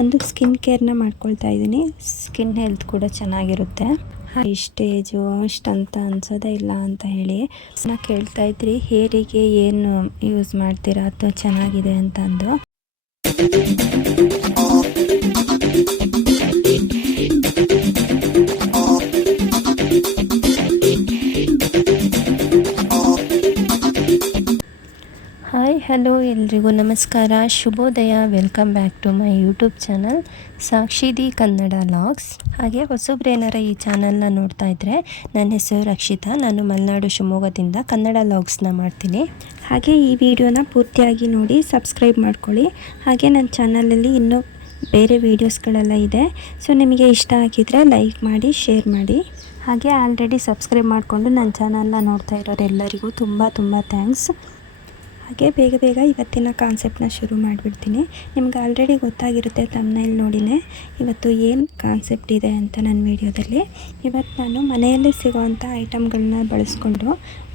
ಒಂದು ಸ್ಕಿನ್ ಕೇರ್ನ ಮಾಡ್ಕೊಳ್ತಾ ಇದ್ದೀನಿ. ಸ್ಕಿನ್ ಹೆಲ್ತ್ ಕೂಡ ಚೆನ್ನಾಗಿರುತ್ತೆ. ಇಷ್ಟೇ ಏಜು ಇಷ್ಟಂತ ಅನ್ಸೋದೇ ಇಲ್ಲ ಅಂತ ಹೇಳಿ ಕೇಳ್ತಾ ಇದ್ರಿ, ಹೇರಿಗೆ ಏನು ಯೂಸ್ ಮಾಡ್ತೀರಾ ಅಥವಾ ಚೆನ್ನಾಗಿದೆ ಅಂತ ಅಂದು. ಹಾಯ್ ಹಲೋ ಎಲ್ರಿಗೂ ನಮಸ್ಕಾರ, ಶುಭೋದಯ. Welcome back to my YouTube channel ಸಾಕ್ಷಿದಿ ಕನ್ನಡ ಲಾಗ್ಸ್. ಹಾಗೆ ಹೊಸಬ್ರೇನಾರ ಈ ಚಾನಲ್ನ ನೋಡ್ತಾ ಇದ್ದರೆ, ನನ್ನ ಹೆಸರು ರಕ್ಷಿತಾ. ನಾನು ಮಲೆನಾಡು ಶಿವಮೊಗ್ಗದಿಂದ ಕನ್ನಡ ಲಾಗ್ಸ್ನ ಮಾಡ್ತೀನಿ. ಹಾಗೆ ಈ ವಿಡಿಯೋನ ಪೂರ್ತಿಯಾಗಿ ನೋಡಿ ಸಬ್ಸ್ಕ್ರೈಬ್ ಮಾಡ್ಕೊಳ್ಳಿ. ಹಾಗೆ ನನ್ನ ಚಾನಲಲ್ಲಿ ಇನ್ನೂ ಬೇರೆ ವೀಡಿಯೋಸ್ಗಳೆಲ್ಲ ಇದೆ. ಸೊ ನಿಮಗೆ ಇಷ್ಟ ಆಗಿದ್ದರೆ ಲೈಕ್ ಮಾಡಿ, ಶೇರ್ ಮಾಡಿ. ಹಾಗೆ ಆಲ್ರೆಡಿ ಸಬ್ಸ್ಕ್ರೈಬ್ ಮಾಡಿಕೊಂಡು ನನ್ನ ಚಾನಲ್ನ ನೋಡ್ತಾ ಇರೋರೆಲ್ಲರಿಗೂ ತುಂಬ ಥ್ಯಾಂಕ್ಸ್. ಹಾಗೆ ಬೇಗ ಇವತ್ತಿನ ಕಾನ್ಸೆಪ್ಟನ್ನ ಶುರು ಮಾಡಿಬಿಡ್ತೀನಿ. ನಿಮ್ಗೆ ಆಲ್ರೆಡಿ ಗೊತ್ತಾಗಿರುತ್ತೆ ಥಂಬ್ನೈಲ್ ನೋಡಿನೇ ಇವತ್ತು ಏನು ಕಾನ್ಸೆಪ್ಟ್ ಇದೆ ಅಂತ ನನ್ನ ವಿಡಿಯೋದಲ್ಲಿ. ಇವತ್ತು ನಾನು ಮನೆಯಲ್ಲೇ ಸಿಗೋವಂಥ ಐಟಮ್ಗಳನ್ನ ಬಳಸ್ಕೊಂಡು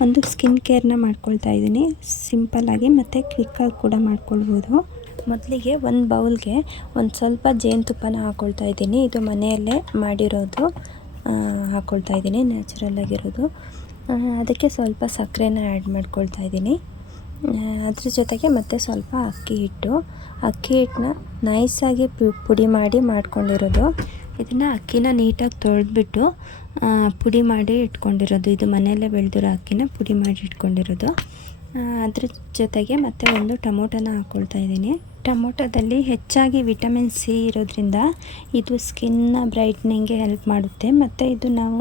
ಒಂದು ಸ್ಕಿನ್ ಕೇರ್ನ ಮಾಡ್ಕೊಳ್ತಾ ಇದ್ದೀನಿ. ಸಿಂಪಲ್ಲಾಗಿ ಮತ್ತು ಕ್ವಿಕ್ಕಾಗಿ ಕೂಡ ಮಾಡ್ಕೊಳ್ಬೋದು. ಮೊದಲಿಗೆ ಒಂದು ಬೌಲ್ಗೆ ಒಂದು ಸ್ವಲ್ಪ ಜೇನುತುಪ್ಪನ ಹಾಕ್ಕೊಳ್ತಾ ಇದ್ದೀನಿ. ಇದು ಮನೆಯಲ್ಲೇ ಮಾಡಿರೋದು ಹಾಕ್ಕೊಳ್ತಾ ಇದ್ದೀನಿ, ನ್ಯಾಚುರಲ್ಲಾಗಿರೋದು. ಅದಕ್ಕೆ ಸ್ವಲ್ಪ ಸಕ್ಕರೆನ ಆ್ಯಡ್ ಮಾಡ್ಕೊಳ್ತಾ ಇದ್ದೀನಿ. ಅದ್ರ ಜೊತೆಗೆ ಮತ್ತು ಸ್ವಲ್ಪ ಅಕ್ಕಿ ಹಿಟ್ಟನ್ನ ನೈಸಾಗಿ ಪುಡಿ ಮಾಡಿ ಮಾಡ್ಕೊಂಡಿರೋದು. ಇದನ್ನು ಅಕ್ಕಿನ ನೀಟಾಗಿ ತೊಳೆದ್ಬಿಟ್ಟು ಪುಡಿ ಮಾಡಿ ಇಟ್ಕೊಂಡಿರೋದು. ಇದು ಮನೆಯಲ್ಲೇ ಬೆಳೆದಿರೋ ಅಕ್ಕಿನ ಪುಡಿ ಮಾಡಿ ಇಟ್ಕೊಂಡಿರೋದು. ಅದ್ರ ಜೊತೆಗೆ ಮತ್ತು ಒಂದು ಟೊಮೊಟೊನ ಹಾಕ್ಕೊಳ್ತಾ ಇದ್ದೀನಿ. ಟೊಮೊಟೊದಲ್ಲಿ ಹೆಚ್ಚಾಗಿ ವಿಟಮಿನ್ ಸಿ ಇರೋದ್ರಿಂದ ಇದು ಸ್ಕಿನ್ನ ಬ್ರೈಟ್ನಿಂಗ್ಗೆ ಹೆಲ್ಪ್ ಮಾಡುತ್ತೆ. ಮತ್ತು ಇದು ನಾವು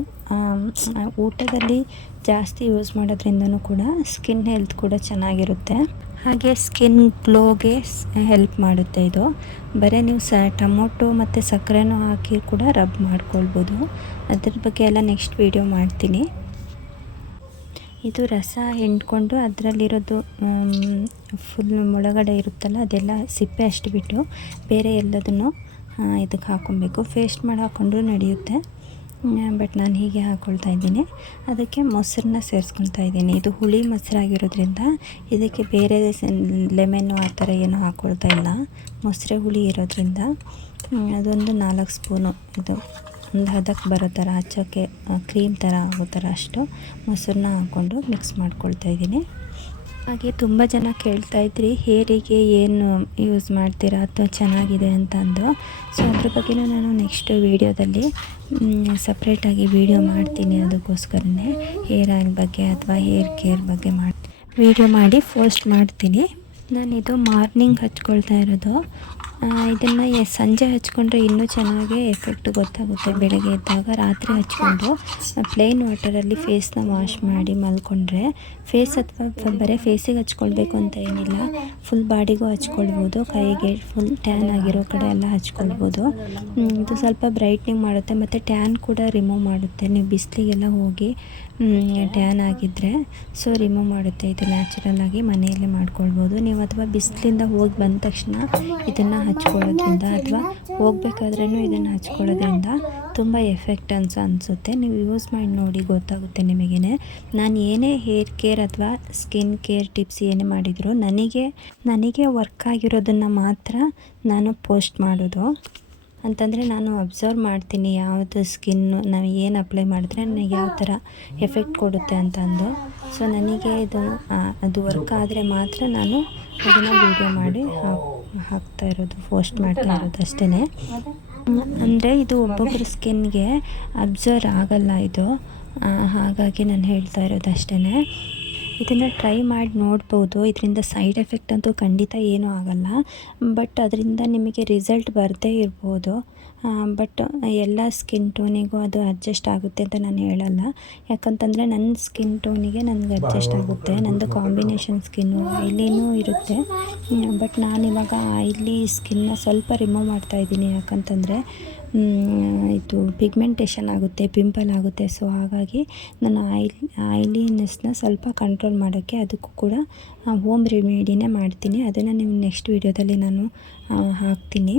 ಊಟದಲ್ಲಿ ಜಾಸ್ತಿ ಯೂಸ್ ಮಾಡೋದ್ರಿಂದನೂ ಕೂಡ ಸ್ಕಿನ್ ಹೆಲ್ತ್ ಕೂಡ ಚೆನ್ನಾಗಿರುತ್ತೆ. ಹಾಗೆ ಸ್ಕಿನ್ ಗ್ಲೋಗೆ ಹೆಲ್ಪ್ ಮಾಡುತ್ತೆ ಇದು. ಬರೀ ನೀವು ಟೊಮೊಟೊ ಮತ್ತು ಸಕ್ಕರೆನೂ ಹಾಕಿ ಕೂಡ ರಬ್ ಮಾಡ್ಕೊಳ್ಬೋದು. ಅದ್ರ ಬಗ್ಗೆ ಎಲ್ಲ ನೆಕ್ಸ್ಟ್ ವೀಡಿಯೋ ಮಾಡ್ತೀನಿ. ಇದು ರಸ ಹಿಂಡ್ಕೊಂಡು ಅದರಲ್ಲಿರೋದು ಫುಲ್ ಒಳಗಡೆ ಇರುತ್ತಲ್ಲ ಅದೆಲ್ಲ ಸಿಪ್ಪೆ ಅಷ್ಟು ಬಿಟ್ಟು ಬೇರೆ ಎಲ್ಲದನ್ನು ಇದಕ್ಕೆ ಹಾಕ್ಕೊಬೇಕು. ಪೇಸ್ಟ್ ಮಾಡಿ ಹಾಕ್ಕೊಂಡ್ರೂ ನಡೆಯುತ್ತೆ, ಬಟ್ ನಾನು ಹೀಗೆ ಹಾಕ್ಕೊಳ್ತಾ ಇದ್ದೀನಿ. ಅದಕ್ಕೆ ಮೊಸರನ್ನ ಸೇರಿಸ್ಕೊಳ್ತಾ ಇದ್ದೀನಿ. ಇದು ಹುಳಿ ಮೊಸರಾಗಿರೋದ್ರಿಂದ ಇದಕ್ಕೆ ಬೇರೆ ಲೆಮೆನ್ನು ಆ ಥರ ಏನೂ ಹಾಕ್ಕೊಳ್ತಾ ಇಲ್ಲ. ಮೊಸರೆ ಹುಳಿ ಇರೋದ್ರಿಂದ ಅದೊಂದು 4 ಸ್ಪೂನು ಇದು ಒಂದು ಹದಕ್ಕೆ ಬರೋ ಥರ, ಹಚ್ಚೋಕ್ಕೆ ಕ್ರೀಮ್ ಥರ ಆಗೋ ಥರ ಅಷ್ಟು ಮೊಸರನ್ನ ಹಾಕ್ಕೊಂಡು ಮಿಕ್ಸ್ ಮಾಡ್ಕೊಳ್ತಾ ಇದ್ದೀನಿ. ಹಾಗೆ ತುಂಬ ಜನ ಕೇಳ್ತಾ ಇದ್ರಿ, ಹೇರಿಗೆ ಏನು ಯೂಸ್ ಮಾಡ್ತೀರಾ ಅಥವಾ ಚೆನ್ನಾಗಿದೆ ಅಂತ ಅಂದು. ಸೊ ಅದ್ರ ಬಗ್ಗೆನೂ ನಾನು ನೆಕ್ಸ್ಟ್ ವೀಡಿಯೋದಲ್ಲಿ ಸಪ್ರೇಟಾಗಿ ವೀಡಿಯೋ ಮಾಡ್ತೀನಿ. ಅದಕ್ಕೋಸ್ಕರನೇ ಹೇರ್ ಆಯಿಲ್ ಬಗ್ಗೆ ಅಥವಾ ಹೇರ್ ಕೇರ್ ಬಗ್ಗೆ ವೀಡಿಯೋ ಮಾಡಿ ಪೋಸ್ಟ್ ಮಾಡ್ತೀನಿ. ನಾನಿದು ಮಾರ್ನಿಂಗ್ ಹಚ್ಕೊಳ್ತಾ ಇರೋದು. ಇದನ್ನು ಸಂಜೆ ಹಚ್ಕೊಂಡ್ರೆ ಇನ್ನೂ ಚೆನ್ನಾಗಿ ಎಫೆಕ್ಟ್ ಗೊತ್ತಾಗುತ್ತೆ. ಬೆಳಗ್ಗೆ ಎದ್ದಾಗ ರಾತ್ರಿ ಹಚ್ಕೊಂಡು ಪ್ಲೇನ್ ವಾಟರಲ್ಲಿ ಫೇಸ್ನ ವಾಶ್ ಮಾಡಿ ಮಲ್ಕೊಂಡ್ರೆ, ಫೇಸ್ ಅಥವಾ ಬರೀ ಫೇಸಿಗೆ ಹಚ್ಕೊಳ್ಬೇಕು ಅಂತ ಏನಿಲ್ಲ, ಫುಲ್ ಬಾಡಿಗೂ ಹಚ್ಕೊಳ್ಬೋದು. ಕೈಗೆ ಫುಲ್ ಟ್ಯಾನ್ ಆಗಿರೋ ಕಡೆ ಎಲ್ಲ ಹಚ್ಕೊಳ್ಬೋದು. ಇದು ಸ್ವಲ್ಪ ಬ್ರೈಟ್ನಿಂಗ್ ಮಾಡುತ್ತೆ ಮತ್ತು ಟ್ಯಾನ್ ಕೂಡ ರಿಮೂವ್ ಮಾಡುತ್ತೆ. ನೀವು ಬಿಸಿಲಿಗೆಲ್ಲ ಹೋಗಿ ಟ್ಯಾನ್ ಆಗಿದ್ದರೆ ಸೊ ರಿಮೂವ್ ಮಾಡುತ್ತೆ. ಇದು ನ್ಯಾಚುರಲ್ಲಾಗಿ ಮನೆಯಲ್ಲೇ ಮಾಡ್ಕೊಳ್ಬೋದು ನೀವು. ಅಥವಾ ಬಿಸಿಲಿಂದ ಹೋಗಿ ಬಂದ ತಕ್ಷಣ ಇದನ್ನು ಹಚ್ಕೊಳ್ಳೋದ್ರಿಂದ ಅಥವಾ ಹೋಗ್ಬೇಕಾದ್ರೂ ಇದನ್ನು ಹಚ್ಕೊಳ್ಳೋದ್ರಿಂದ ತುಂಬ ಎಫೆಕ್ಟ್ ಅನಿಸುತ್ತೆ. ನೀವು ಯೂಸ್ ಮಾಡಿ ನೋಡಿ, ಗೊತ್ತಾಗುತ್ತೆ ನಿಮಗೇ. ನಾನು ಏನೇ ಹೇರ್ ಕೇರ್ ಅಥವಾ ಸ್ಕಿನ್ ಕೇರ್ ಟಿಪ್ಸ್ ಏನೇ ಮಾಡಿದರೂ ನನಗೆ ವರ್ಕ್ ಆಗಿರೋದನ್ನು ಮಾತ್ರ ನಾನು ಪೋಸ್ಟ್ ಮಾಡೋದು. ಅಂತಂದರೆ ನಾನು ಅಬ್ಸರ್ವ್ ಮಾಡ್ತೀನಿ ಯಾವುದು ಸ್ಕಿನ್ನು ನಾವು ಏನು ಅಪ್ಲೈ ಮಾಡಿದ್ರೆ ನನಗೆ ಯಾವ ಥರ ಎಫೆಕ್ಟ್ ಕೊಡುತ್ತೆ ಅಂತ ಅಂದು. ಸೊ ನನಗೆ ಅದು ವರ್ಕ್ ಆದರೆ ಮಾತ್ರ ನಾನು ಅದನ್ನು ವೀಡಿಯೋ ಮಾಡಿ ಹಾಕ್ತಾ ಇರೋದು, ಪೋಸ್ಟ್ ಮಾಡ್ತಾ ಇರೋದು ಅಷ್ಟೇ. ಅಂದರೆ ಇದು ಒಬ್ಬೊಬ್ಬರ ಸ್ಕಿನ್ಗೆ ಅಬ್ಸರ್ವ್ ಆಗಲ್ಲ ಇದು, ಹಾಗಾಗಿ ನಾನು ಹೇಳ್ತಾ ಇರೋದು ಅಷ್ಟೇ. ಇದನ್ನು ಟ್ರೈ ಮಾಡಿ ನೋಡ್ಬೋದು. ಇದರಿಂದ ಸೈಡ್ ಎಫೆಕ್ಟ್ ಅಂತೂ ಖಂಡಿತ ಏನೂ ಆಗಲ್ಲ, ಬಟ್ ಅದರಿಂದ ನಿಮಗೆ ರಿಸಲ್ಟ್ ಬರದೇ ಇರ್ಬೋದು. ಬಟ್ ಎಲ್ಲ ಸ್ಕಿನ್ ಟೋನಿಗೂ ಅದು ಅಡ್ಜಸ್ಟ್ ಆಗುತ್ತೆ ಅಂತ ನಾನು ಹೇಳಲ್ಲ. ಯಾಕಂತಂದರೆ ನನ್ನ ಸ್ಕಿನ್ ಟೋನಿಗೆ ನನಗೆ ಅಡ್ಜಸ್ಟ್ ಆಗುತ್ತೆ. ನನ್ನದು ಕಾಂಬಿನೇಷನ್ ಸ್ಕಿನ್ನು, ಆಯಿಲಿನೂ ಇರುತ್ತೆ. ಬಟ್ ನಾನಿವಾಗ ಆಯಿಲಿ ಸ್ಕಿನ್ನ ಸ್ವಲ್ಪ ರಿಮೂವ್ ಮಾಡ್ತಾಯಿದ್ದೀನಿ. ಯಾಕಂತಂದರೆ ಇದು ಪಿಗ್ಮೆಂಟೇಷನ್ ಆಗುತ್ತೆ, ಪಿಂಪಲ್ ಆಗುತ್ತೆ. ಸೊ ಹಾಗಾಗಿ ನಾನು ಆಯಿಲಿನೆಸ್ನ ಸ್ವಲ್ಪ ಕಂಟ್ರೋಲ್ ಮಾಡೋಕ್ಕೆ ಅದಕ್ಕೂ ಕೂಡ ಹೋಮ್ ರೆಮಿಡಿನೇ ಮಾಡ್ತೀನಿ. ಅದನ್ನು ನೀವು ನೆಕ್ಸ್ಟ್ ವೀಡಿಯೋದಲ್ಲಿ ನಾನು ಹಾಕ್ತೀನಿ.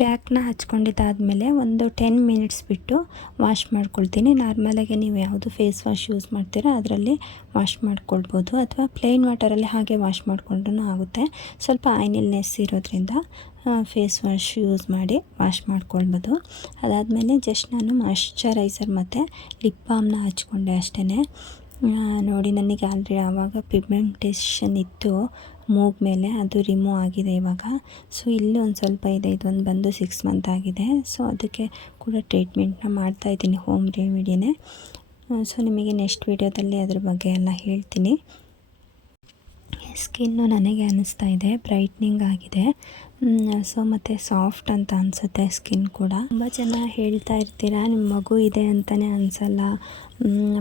ಪ್ಯಾಕ್ನ ಹಚ್ಕೊಂಡಿದ್ದಾದಮೇಲೆ ಒಂದು 10 ಮಿನಿಟ್ಸ್ ಬಿಟ್ಟು ವಾಶ್ ಮಾಡ್ಕೊಳ್ತೀನಿ. ನಾರ್ಮಲಾಗಿ ನೀವು ಯಾವುದು ಫೇಸ್ ವಾಶ್ ಯೂಸ್ ಮಾಡ್ತೀರೋ ಅದರಲ್ಲಿ ವಾಶ್ ಮಾಡ್ಕೊಳ್ಬೋದು, ಅಥವಾ ಪ್ಲೇನ್ ವಾಟರಲ್ಲಿ ಹಾಗೆ ವಾಶ್ ಮಾಡಿಕೊಂಡ್ರೂ ಆಗುತ್ತೆ. ಸ್ವಲ್ಪ ಆಯಿಲ್ನೆಸ್ ಇರೋದ್ರಿಂದ ಫೇಸ್ ವಾಶ್ ಯೂಸ್ ಮಾಡಿ ವಾಶ್ ಮಾಡ್ಕೊಳ್ಬೋದು. ಅದಾದಮೇಲೆ ಜಸ್ಟ್ ನಾನು ಮಾಯ್ಶ್ಚರೈಸರ್ ಮತ್ತು ಲಿಪ್ ಬಾಮ್ನ ಹಚ್ಕೊಂಡೆ ಅಷ್ಟೇ. ನೋಡಿ, ನನಗೆ ಆಲ್ರೆಡಿ ಆವಾಗ ಪಿಗ್ಮೆಂಟೇಷನ್ ಇತ್ತು ಮೂಗ್ ಮೇಲೆ, ಅದು ರಿಮೂವ್ ಆಗಿದೆ ಇವಾಗ. ಸೊ ಇಲ್ಲಿ ಒಂದು ಸ್ವಲ್ಪ ಇದೆ, ಇದೊಂದು ಬಂದು 6 ಮಂತ್ ಆಗಿದೆ. ಸೊ ಅದಕ್ಕೆ ಕೂಡ ಟ್ರೀಟ್ಮೆಂಟ್ನ ಮಾಡ್ತಾಯಿದ್ದೀನಿ, ಹೋಮ್ ರೆಮಿಡಿನೇ. ಸೊ ನಿಮಗೆ ನೆಕ್ಸ್ಟ್ ವೀಡಿಯೋದಲ್ಲಿ ಅದ್ರ ಬಗ್ಗೆ ಎಲ್ಲ ಹೇಳ್ತೀನಿ. ಸ್ಕಿನ್ನು ನನಗೆ ಅನ್ನಿಸ್ತಾ ಇದೆ ಬ್ರೈಟ್ನಿಂಗ್ ಆಗಿದೆ. ಸೊ ಮತ್ತು ಸಾಫ್ಟ್ ಅಂತ ಅನಿಸುತ್ತೆ ಸ್ಕಿನ್ ಕೂಡ. ತುಂಬ ಜನ ಹೇಳ್ತಾ ಇರ್ತೀರಾ ನಿಮ್ಮ ಮಗು ಇದೆ ಅಂತಲೇ ಅನಿಸಲ್ಲ,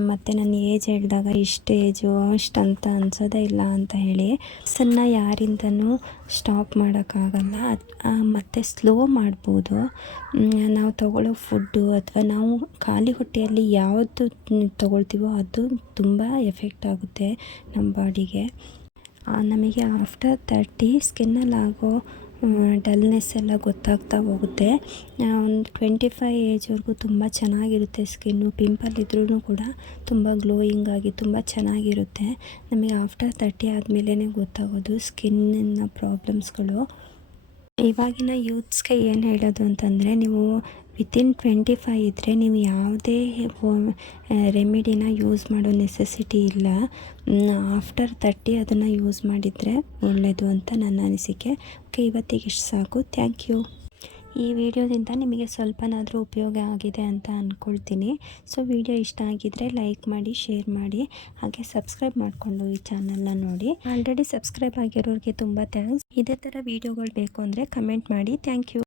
ಮತ್ತು ನನ್ನ ಏಜ್ ಹೇಳಿದಾಗ ಇಷ್ಟು ಏಜು ಅಷ್ಟು ಅಂತ ಅನಿಸೋದೇ ಇಲ್ಲ ಅಂತ ಹೇಳಿ. ಸಣ್ಣ ಯಾರಿಂದನೂ ಸ್ಟಾಪ್ ಮಾಡೋಕ್ಕಾಗಲ್ಲ, ಮತ್ತು ಸ್ಲೋ ಮಾಡ್ಬೋದು. ನಾವು ತಗೊಳ್ಳೋ ಫುಡ್ಡು ಅಥವಾ ನಾವು ಖಾಲಿ ಹೊಟ್ಟೆಯಲ್ಲಿ ಯಾವುದು ತಗೊಳ್ತೀವೋ ಅದು ತುಂಬ ಎಫೆಕ್ಟ್ ಆಗುತ್ತೆ ನಮ್ಮ ಬಾಡಿಗೆ. ನಮಗೆ ಆಫ್ಟರ್ 30 ಸ್ಕಿನ್ನಲ್ಲಾಗೋ ಡಲ್ನೆಸ್ ಎಲ್ಲ ಗೊತ್ತಾಗ್ತಾ ಹೋಗುತ್ತೆ. ಒಂದು 25 ಏಜ್ವರೆಗೂ ತುಂಬ ಚೆನ್ನಾಗಿರುತ್ತೆ ಸ್ಕಿನ್ನು. ಪಿಂಪಲ್ ಇದ್ರೂ ಕೂಡ ತುಂಬ ಗ್ಲೋಯಿಂಗ್ ಆಗಿ ತುಂಬ ಚೆನ್ನಾಗಿರುತ್ತೆ. ನಮಗೆ ಆಫ್ಟರ್ 30 ಆದಮೇಲೆ ಗೊತ್ತಾಗೋದು ಸ್ಕಿನ್ನಿನ ಪ್ರಾಬ್ಲಮ್ಸ್ಗಳು. ಇವಾಗಿನ ಯೂತ್ಸ್ಗೆ ಏನು ಹೇಳೋದು ಅಂತಂದರೆ, ನೀವು ವಿತಿನ್ 25 ಇದ್ದರೆ ನೀವು ಯಾವುದೇ ರೆಮಿಡಿನ ಯೂಸ್ ಮಾಡೋ ನೆಸೆಸಿಟಿ ಇಲ್ಲ. ಆಫ್ಟರ್ 30 ಅದನ್ನು ಯೂಸ್ ಮಾಡಿದರೆ ಒಳ್ಳೆಯದು ಅಂತ ನನ್ನ ಅನಿಸಿಕೆ. ಓಕೆ, ಇವತ್ತಿಗೆ ಇಷ್ಟು ಸಾಕು. Thank you. ಈ ವಿಡಿಯೋದಿಂದ ನಿಮಗೆ ಸ್ವಲ್ಪನಾದರೂ ಉಪಯೋಗ ಆಗಿದೆ ಅಂತ ಅಂದ್ಕೊಳ್ತೀನಿ. ಸೊ ವಿಡಿಯೋ ಇಷ್ಟ ಆಗಿದ್ದರೆ ಲೈಕ್ ಮಾಡಿ, ಶೇರ್ ಮಾಡಿ, ಹಾಗೆ ಸಬ್ಸ್ಕ್ರೈಬ್ ಮಾಡಿಕೊಂಡು ಈ ಚಾನಲ್ನ ನೋಡಿ. ಆಲ್ರೆಡಿ ಸಬ್ಸ್ಕ್ರೈಬ್ ಆಗಿರೋರಿಗೆ ತುಂಬ ಥ್ಯಾಂಕ್ಸ್. ಇದೇ ಥರ ವೀಡಿಯೋಗಳು ಬೇಕು ಅಂದರೆ ಕಮೆಂಟ್ ಮಾಡಿ. Thank you.